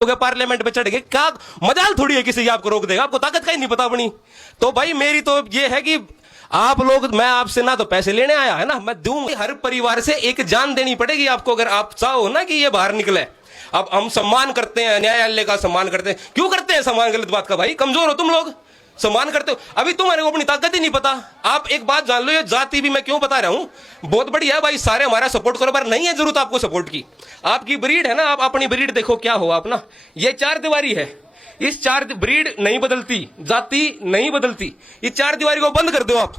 गए पार्लियामेंट पे चढ़ गए, क्या मजाल थोड़ी है किसी की आपको रोक देगा, आपको ताकत का ही नहीं पता अपनी। तो भाई मेरी तो ये है कि आप लोग, मैं आपसे ना तो पैसे लेने आया है ना, मैं दूंगा। हर परिवार से एक जान देनी पड़ेगी आपको अगर आप चाहो ना कि ये बाहर निकले। अब हम सम्मान करते हैं, न्यायालय का सम्मान करते हैं, क्यों करते हैं सम्मान? गलत बात का भाई, कमजोर हो तुम लोग, सम्मान करते हो। अभी तुम्हारे को अपनी ताकत ही नहीं पता। आप एक बात जान लो, ये जाति भी मैं क्यों बता रहा हूं, बहुत बढ़िया है भाई, सारे हमारा सपोर्ट करो, पर नहीं है जरूरत आपको सपोर्ट की। आपकी ब्रीड है ना, आप अपनी ब्रीड देखो क्या हो आप ना। ये चार दीवारी है, इस चार ब्रीड नहीं बदलती, जाति नहीं बदलती, इस चार दीवारी को बंद कर दो आप।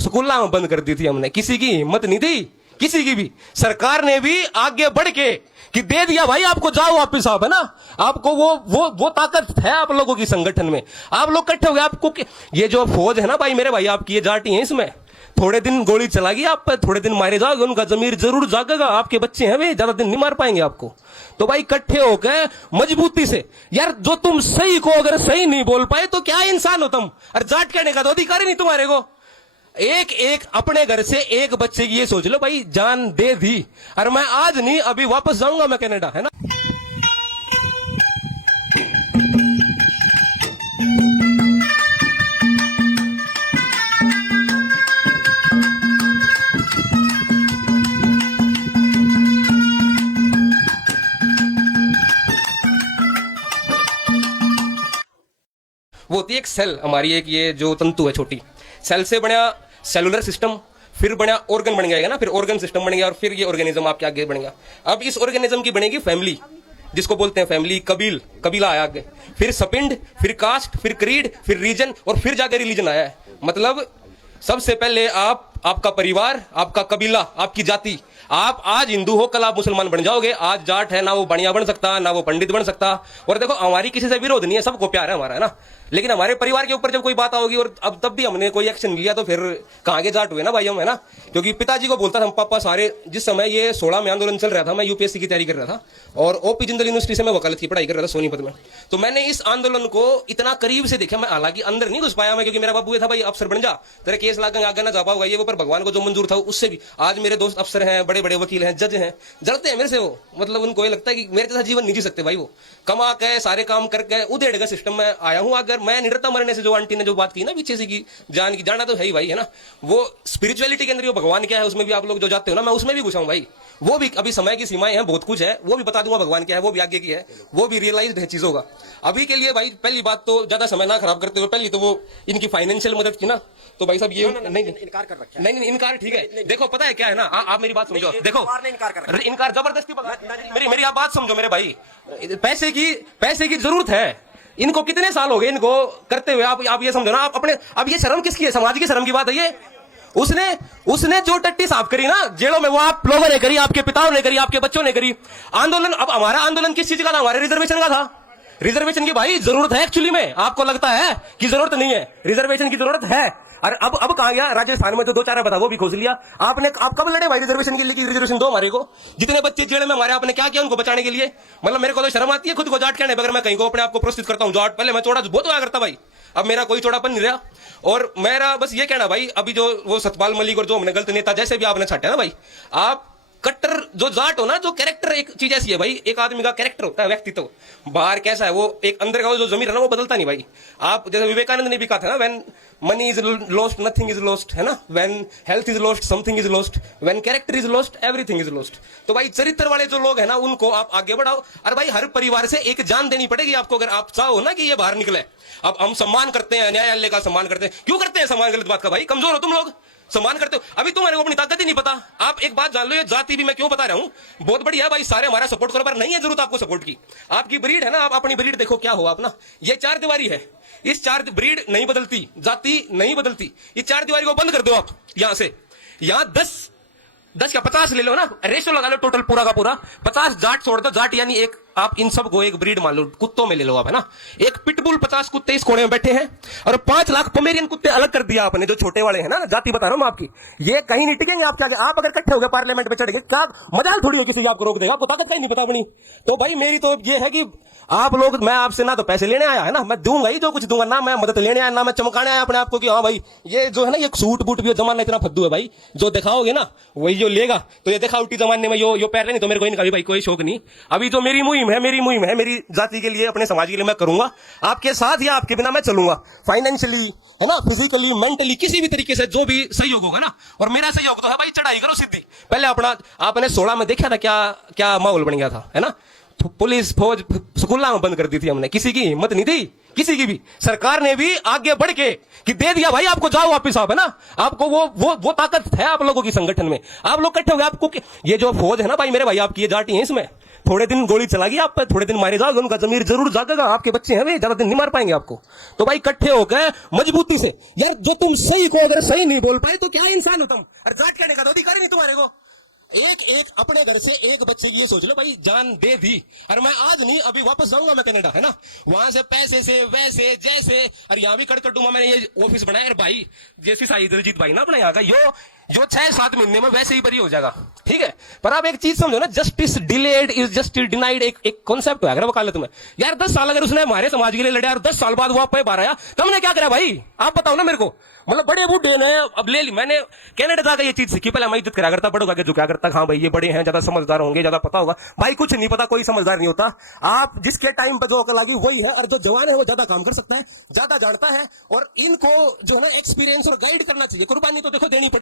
स्कूल में बंद कर दी थी हमने, किसी की हिम्मत नहीं थी, किसी की भी। सरकार ने भी आगे बढ़ के कि दे दिया भाई आपको, जाओ वापिस आप, है ना। आपको वो ताकत है आप लोगों की संगठन में, आप लोग इकट्ठे हो गए। आपको ये जो फौज है ना भाई मेरे भाई, आपकी ये जाटी है, इसमें थोड़े दिन गोली चलागी आप पर, थोड़े दिन मारे जाओगे, उनका जमीर जरूर जागेगा। आपके बच्चे हैं वे, ज्यादा दिन नहीं मार पाएंगे आपको। तो भाई इकट्ठे होकर मजबूती से, यार जो तुम सही को अगर सही नहीं बोल पाए तो क्या इंसान हो तुम? अरे जाट कहने का तो अधिकार ही नहीं तुम्हारे को। एक एक अपने घर से एक बच्चे की ये सोच लो भाई, जान दे दी। अरे मैं आज नहीं, अभी वापस जाऊंगा मैं कनाडा, है ना। वो होती है एक सेल हमारी, एक ये जो तंतु है छोटी, सेल से बना सेलुलर सिस्टम, फिर बना ऑर्गन बन जाएगा ना, फिर ऑर्गन सिस्टम बन गया, और फिर ये ऑर्गेनिज्म आपके आगे बन गया। अब इस ऑर्गेनिज्म की बनेगी फैमिली, जिसको बोलते हैं फैमिली, कबीला आया आगे, फिर सपिंड, फिर कास्ट, फिर क्रीड, फिर रीजन, और फिर जाकर रिलीजन आया है। मतलब सबसे पहले आपका परिवार, आपका कबीला, आपकी जाति। आप आज हिंदू हो, कल आप मुसलमान बन जाओगे। आज जाट है ना, वो बढ़िया बन सकता ना वो पंडित बन सकता। और देखो हमारी किसी से विरोध नहीं है, सबको प्यार है हमारा, है ना। लेकिन हमारे परिवार के ऊपर जब कोई बात आओगी, और अब तब भी हमने कोई एक्शन लिया, तो फिर कहाँ के जाट हुए ना भाई हम, है ना। क्योंकि पिताजी को बोलता था, हम पापा सारे, जिस समय ये 16 में आंदोलन चल रहा था, मैं यूपीएससी की तैयारी कर रहा था, और ओपी जिंदल यूनिवर्सिटी से मैं वकालत की पढ़ाई कर रहा था सोनीपत में। तो मैंने इस आंदोलन को इतना करीब से देखा, मैं हालांकि अंदर नहीं घुस पाया मैं, क्योंकि मेरा बाबू था भाई अफसर बन जा, तेरे केस लागे आगे ना जा पाओगा ये वो, पर भगवान को जो मंजूर था उससे भी। आज मेरे दोस्त अफसर हैं, बड़े बड़े वकील हैं, जज हैं, जलते हैं मेरे से वो। मतलब उनको ये लगता है कि मेरे जैसा जीवन नहीं जी सकते भाई। वो कमा के सारे काम करके उधेड़ का सिस्टम में आया हूं। अगर मैं नहीं डरता मरने से, जो आंटी ने जो बात की ना पीछे से की जान की, जाना तो है ही भाई, है ना। वो स्पिरिचुअलिटी के अंदर वो भगवान क्या है, उसमें भी आप लोग जो जाते हो ना, मैं उसमें भी घुसा हूं भाई। वो भी अभी समय की सीमाएं हैं, बहुत कुछ है, वो भी बता दूंगा भगवान क्या है, वो भी आगे की है, वो भी रियलाइज्ड है चीजों का। अभी के लिए भाई पहली बात तो ज्यादा समय ना खराब करते हुए, पहली तो वो इनकी फाइनेंशियल मदद की ना, तो भाई साहब ये नहीं इनकार कर रखा है। नहीं इनकार ठीक है। देखो पता है क्या है ना, आप मेरी बात समझो। देखो इनकार जबरदस्ती, मेरी आप बात समझो मेरे भाई। पैसे की जरूरत है इनको, कितने साल हो गए इनको करते हुए। आप ये समझो ना, आप अपने, अब ये शर्म किसकी है? समाज की शर्म की बात है ये। उसने जो टट्टी साफ करी ना जेलों में, वो आप लोगों ने करी, आपके पिताओं ने करी, आपके बच्चों ने करी। आंदोलन, अब हमारा आंदोलन किस चीज का था? हमारे रिजर्वेशन का था। रिजर्वेशन की भाई जरूरत है एक्चुअली में, आपको लगता है कि जरूरत नहीं है, रिजर्वेशन की जरूरत है। अरे अब कहां गया? राजस्थान में तो 2-4 बता, वो भी खोज लिया आपने। आप कब लड़े भाई रिजर्वेशन के लिए कि रिजर्वेशन दो हमारे को? जितने बच्चे जेल में हमारे, आपने क्या किया उनको बचाने के लिए? मतलब मेरे को तो शर्म आती है खुद को जाट कहने, अगर मैं कहीं को अपने आप को प्रोत्साहित करता हूं जाट। पहले मैं चौड़ा बहुत हुआ करता भाई, अब मेरा कोई चौड़ापन नहीं रहा। और मेरा बस ये कहना भाई, अभी जो वो सतपाल मलिक और जो हमने गलत नेता जैसे भी आपने छाटा ना भाई, आप कट्टर जो जाट हो ना, जो कैरेक्टर, एक चीज ऐसी है भाई, एक आदमी का कैरेक्टर होता है, व्यक्तित्व। बाहर कैसा है वो, एक अंदर का जो जमीर है ना, वो बदलता नहीं भाई। आप जैसे विवेकानंद ने भी कहा था ना, when money is lost nothing is lost, है ना। When health is lost something is lost, when character is lost everything is lost. तो भाई चरित्र वाले जो लोग हैं ना, उनको आप आगे बढ़ाओ। अरे भाई हर परिवार से एक जान देनी पड़ेगी आपको अगर आप चाहो ना कि ये बाहर निकले। अब हम सम्मान करते हैं, न्यायालय का सम्मान करते हैं, क्यों करते हैं सम्मान? गलत बात का भाई, कमजोर हो तुम लोग, सम्मान करते हो। अभी तुम्हारे को अपनी ताकत ही नहीं पता। आप एक बात जान लो, ये जाति भी मैं क्यों बता रहा हूं, बहुत बढ़िया है भाई, सारे हमारा सपोर्ट करो, पर नहीं है जरूरत आपको सपोर्ट की। आपकी ब्रीड है ना, आप अपनी ब्रीड देखो क्या हो आप ना। ये चार दीवारी है, इस चार ब्रीड नहीं बदलती, जाति नहीं बदलती, इस चार दीवारी को बंद कर दो आप। यहां से यहां 10 या 50 ले लो ना, रेशो लगा लो टोटल पूरा का पूरा। 50 जाट छोड़ दो, जाट यानी एक, आप इन सब को एक ब्रीड मान लो, कुत्तों में ले लो आप, है ना। एक पिटबुल 50 कुत्ते इस कोने में बैठे हैं, और 5 लाख पोमेरियन कुत्ते अलग कर दिया आपने, जो छोटे वाले हैं ना, जाति बता रहा हूं मैं आपकी। ये कहीं नहीं टिकेंगे आपके आगे। आप अगर इकट्ठे हो गए पार्लियामेंट पे चढ़ गए, क्या मजाल थोड़ी है किसी की आपको रोक देगा, आपको ताकत का ही नहीं पता अपनी। तो भाई मेरी तो ये है कि आप लोग, मैं आपसे ना तो पैसे लेने आया है ना, मैं दूंगा ही जो कुछ दूंगा ना, मैं मदद लेने आया ना मैं चमकाने आया अपने आप को कि हाँ भाई ये जो है ना, ये सूट बूट भी जमाना इतना फद्दू है भाई, जो दिखाओगे ना वही जो लेगा। तो ये दिखावटी जमाने में यो पैर नहीं, तो मेरे को इनका भी भाई कोई शौक नहीं। अभी जो मेरी मुहिम मुहिम है, मेरी मुहिम है, मेरी जाति के लिए, अपने समाज के लिए मैं करूंगा, आपके साथ या आपके बिना मैं चलूंगा, फाइनेंशियली, है ना, फिजिकली, मेंटली, किसी भी तरीके से जो भी सहयोग होगा ना। और मेरा सहयोग तो है भाई, चढ़ाई करो सीधी। पहले अपना, आपने 16 में देखा था क्या क्या माहौल बन गया था, है ना, पुलिस फौज स्कूलों में बंद कर दी थी हमने, किसी की हिम्मत नहीं थी, किसी की भी। सरकार ने भी आगे बढ़ के कि दे दिया भाई आपको, जाओ वापिस आप, है ना, आपको वो ताकत है आप लोगों की संगठन में, आप लोग इकट्ठे हो गए। आपको ये जो फौज है ना भाई मेरे भाई, आपकी ये जाटी है, इसमें थोड़े दिन गोली चलागी आप पे, थोड़े दिन मारे जाओगे, उनका जमीर जरूर जागेगा, आपके बच्चे हैं वे, ज्यादा दिन नहीं मार पाएंगे आपको। तो भाई इकट्ठे होकर मजबूती से, यार जो तुम सही को अगर सही नहीं बोल पाए तो क्या इंसान हो तुम, अरे जाट कहने का तो अधिकार नहीं तुम्हारे को। एक अपने घर से एक बच्चे की ये सोच लो भाई, जान दे दी, अरे मैं आज नहीं अभी वापस जाऊंगा मैं कनाडा, है ना, वहां से पैसे से वैसे जैसे, अरे यहाँ भी कड़कटूमा मैंने ये ऑफिस बनाया, अरे भाई जैसी साई दिलजीत भाई ना अपना यहाँ का, जो 6-7 महीने में वैसे ही बरी हो जाएगा, ठीक है। पर आप एक चीज समझो ना, justice delayed is justice denied, एक कॉन्सेप्ट है अगर वकालत में। यार 10 साल अगर उसने हमारे समाज के लिए लड़ा और 10 साल बाद वो आप पे बाहर आया, तो हमने क्या करा भाई, आप बताओ ना मेरे को। मतलब बड़े बूढ़े ने अब ले ली, मैंने कनाडा जाकर ये चीज सीखी, पहले मैं इज्जत करा करता, बड़ों का झुका करता, हाँ भाई ये बड़े हैं, ज्यादा समझदार होंगे, ज्यादा पता होगा। भाई कुछ नहीं पता, कोई समझदार नहीं होता। आप जिसके टाइम पे जो अकल आ गई वही है, और जो जवान है वो ज्यादा काम कर सकता है, ज्यादा जानता है, और इनको जो है ना एक्सपीरियंस और गाइड करना चाहिए। कुर्बानी तो देखो देनी पड़ती